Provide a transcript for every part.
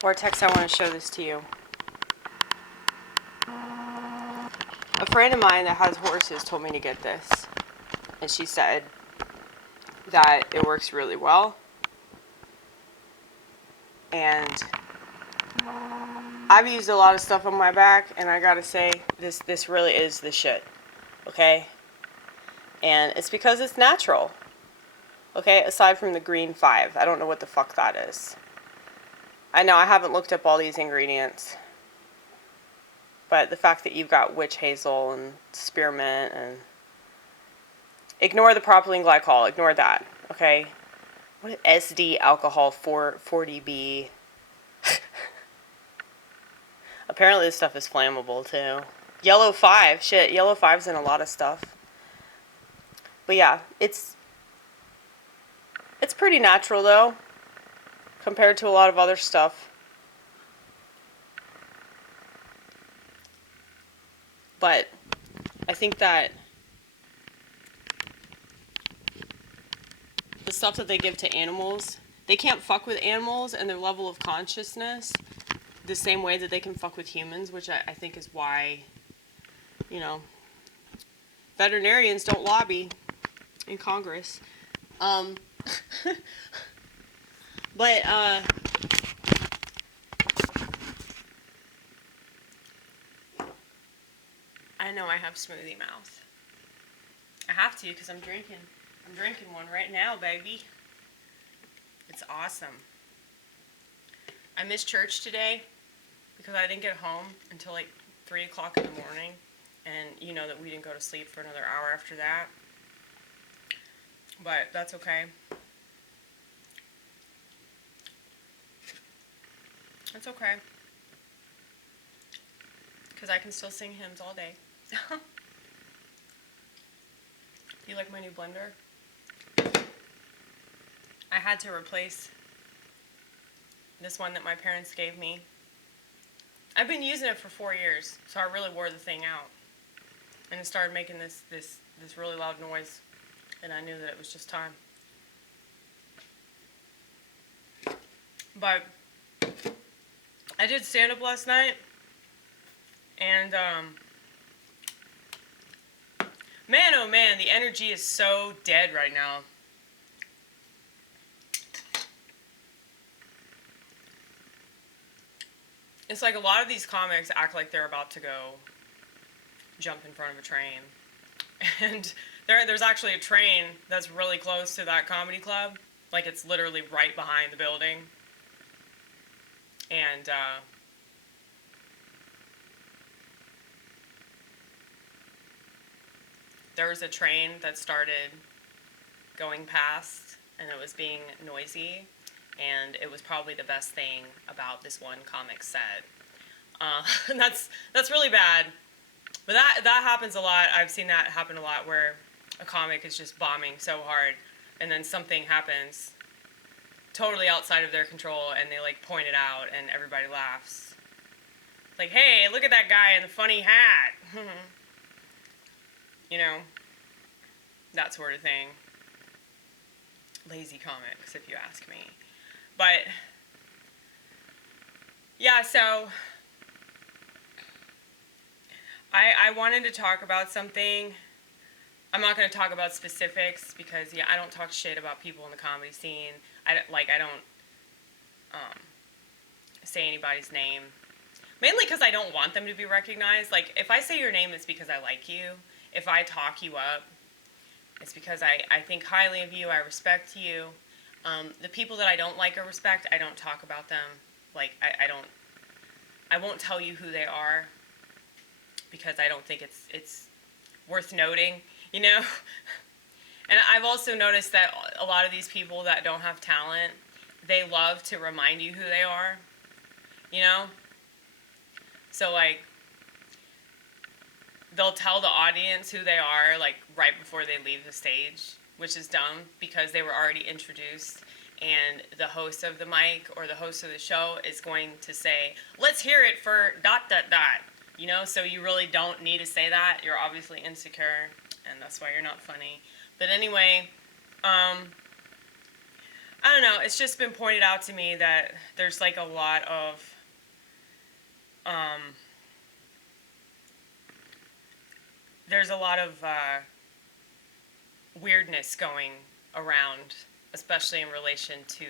Vortex, I want to show this to you. A friend of mine that has horses told me to get this. And she said that it works really well. And I've used a lot of stuff on my back, and I gotta say, this really is the shit. Okay? And it's because it's natural. Okay? Aside from the green 5. I don't know what the fuck that is. I know I haven't looked up all these ingredients. But the fact that you've got witch hazel and spearmint and... Ignore the propylene glycol. Ignore that. Okay? What is SD alcohol 40B? Apparently this stuff is flammable too. Yellow 5. Shit, yellow 5's in a lot of stuff. But yeah, it's pretty natural though, compared to a lot of other stuff. But I think that the stuff that they give to animals, they can't fuck with animals and their level of consciousness the same way that they can fuck with humans, which I think is why, you know, veterinarians don't lobby in Congress. But, I know I have smoothie mouth. I have to, because I'm drinking one right now, baby. It's awesome. I missed church today because I didn't get home until like 3 o'clock in the morning. And you know that we didn't go to sleep for another hour after that. But that's okay. That's okay. Because I can still sing hymns all day. You like my new blender? I had to replace this one that my parents gave me. I've been using it for 4 years, so I really wore the thing out. And it started making this really loud noise, and I knew that it was just time. But I did stand-up last night, and man, oh man, the energy is so dead right now. It's like a lot of these comics act like they're about to go jump in front of a train. And there's actually a train that's really close to that comedy club. Like, it's literally right behind the building. And, there was a train that started going past, and it was being noisy. And it was probably the best thing about this one comic set. And that's really bad. But that happens a lot. I've seen that happen a lot, where a comic is just bombing so hard, and then something happens totally outside of their control, and they like point it out, and everybody laughs. Like, hey, look at that guy in the funny hat. You know, that sort of thing. Lazy comics, if you ask me. But, yeah, so I wanted to talk about something. I'm not going to talk about specifics because, yeah, I don't talk shit about people in the comedy scene. I don't say anybody's name. Mainly because I don't want them to be recognized. Like, if I say your name, it's because I like you. If I talk you up, it's because I think highly of you, I respect you. The people that I don't like or respect, I don't talk about them. Like, I won't tell you who they are because I don't think it's worth noting, you know? And I've also noticed that a lot of these people that don't have talent, they love to remind you who they are, you know? So, like, they'll tell the audience who they are, like, right before they leave the stage, which is dumb because they were already introduced, and the host of the mic or the host of the show is going to say, let's hear it for ... You know, so you really don't need to say that. You're obviously insecure, and that's why you're not funny. But anyway, I don't know. It's just been pointed out to me that there's like a lot of there's a lot of weirdness going around, especially in relation to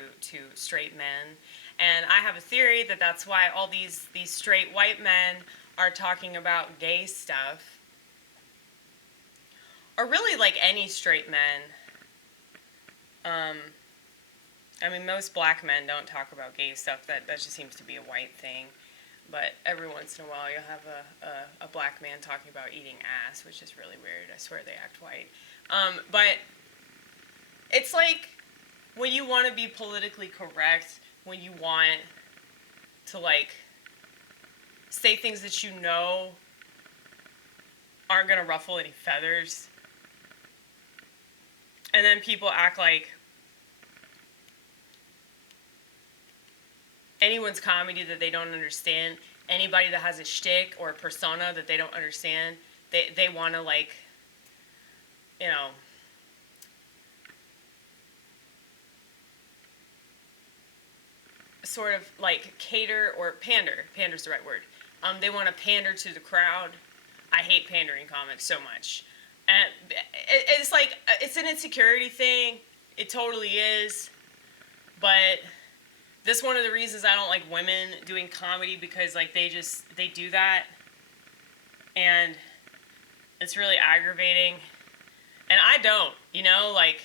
straight men. And I have a theory that that's why all these straight white men are talking about gay stuff, or really like any straight men. I mean, most black men don't talk about gay stuff. That just seems to be a white thing. But every once in a while, you'll have a black man talking about eating ass, which is really weird. I swear they act white. But it's like when you want to be politically correct, when you want to like say things that you know aren't going to ruffle any feathers, and then people act like anyone's comedy that they don't understand, anybody that has a shtick or a persona that they don't understand, they want to, like, you know, sort of like cater or pander's the right word. They want to pander to the crowd. I hate pandering comics so much. And it's like, it's an insecurity thing. It totally is. But this is one of the reasons I don't like women doing comedy, because like they do that, and it's really aggravating. And I don't, you know, like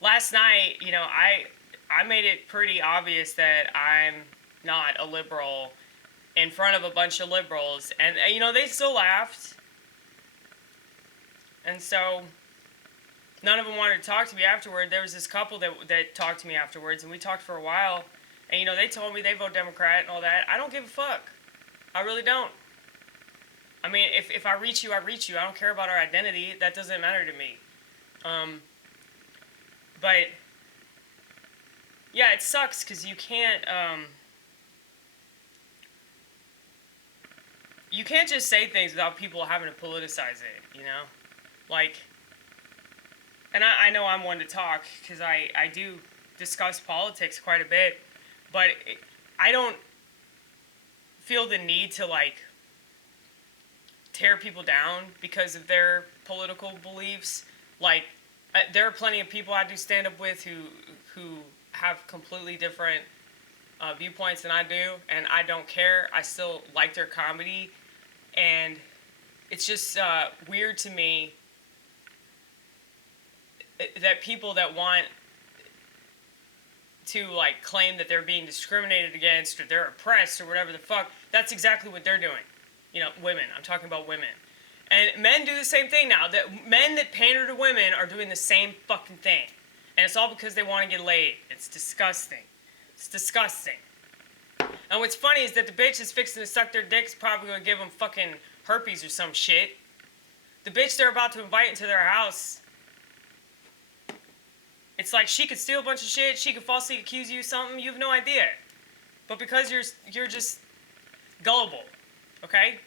last night, you know, I made it pretty obvious that I'm not a liberal in front of a bunch of liberals, and you know, they still laughed. And so none of them wanted to talk to me afterward. There was this couple that talked to me afterwards, and we talked for a while. And, you know, they told me they vote Democrat and all that. I don't give a fuck. I really don't. I mean, if I reach you, I reach you. I don't care about our identity. That doesn't matter to me. But, yeah, it sucks because you can't just say things without people having to politicize it, you know? Like, and I know I'm one to talk because I do discuss politics quite a bit, but I don't feel the need to, like, tear people down because of their political beliefs. Like, there are plenty of people I do stand up with who have completely different viewpoints than I do, and I don't care. I still like their comedy, and it's just weird to me that people that want to, like, claim that they're being discriminated against or they're oppressed or whatever the fuck, that's exactly what they're doing. You know, women. I'm talking about women. And men do the same thing now. Men that pander to women are doing the same fucking thing. And it's all because they want to get laid. It's disgusting. It's disgusting. And what's funny is that the bitch is fixing to suck their dick's probably going to give them fucking herpes or some shit. The bitch they're about to invite into their house, it's like she could steal a bunch of shit, she could falsely accuse you of something, you have no idea. But because you're just gullible, okay?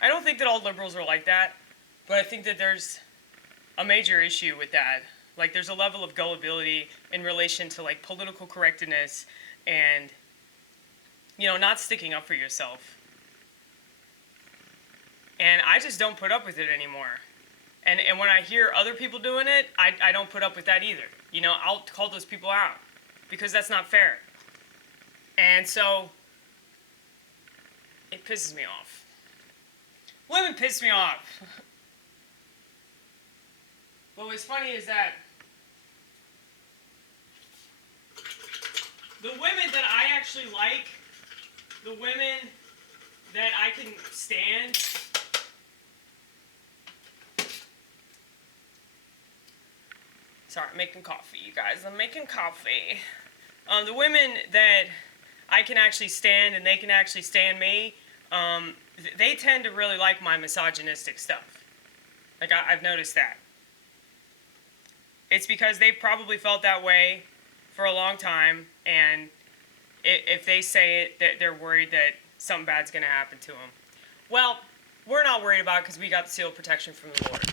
I don't think that all liberals are like that, but I think that there's a major issue with that. Like, there's a level of gullibility in relation to, like, political correctness and, you know, not sticking up for yourself. And I just don't put up with it anymore. And when I hear other people doing it, I don't put up with that either. You know, I'll call those people out because that's not fair. And so it pisses me off. Women piss me off. But what's funny is that the women that I actually like, the women that I can stand, sorry, I'm making coffee, you guys. I'm making coffee. The women that I can actually stand and they can actually stand me, they tend to really like my misogynistic stuff. Like, I've noticed that. It's because they've probably felt that way for a long time, and if they say it, that they're worried that something bad's going to happen to them. Well, we're not worried about it because we got the seal of protection from the Lord.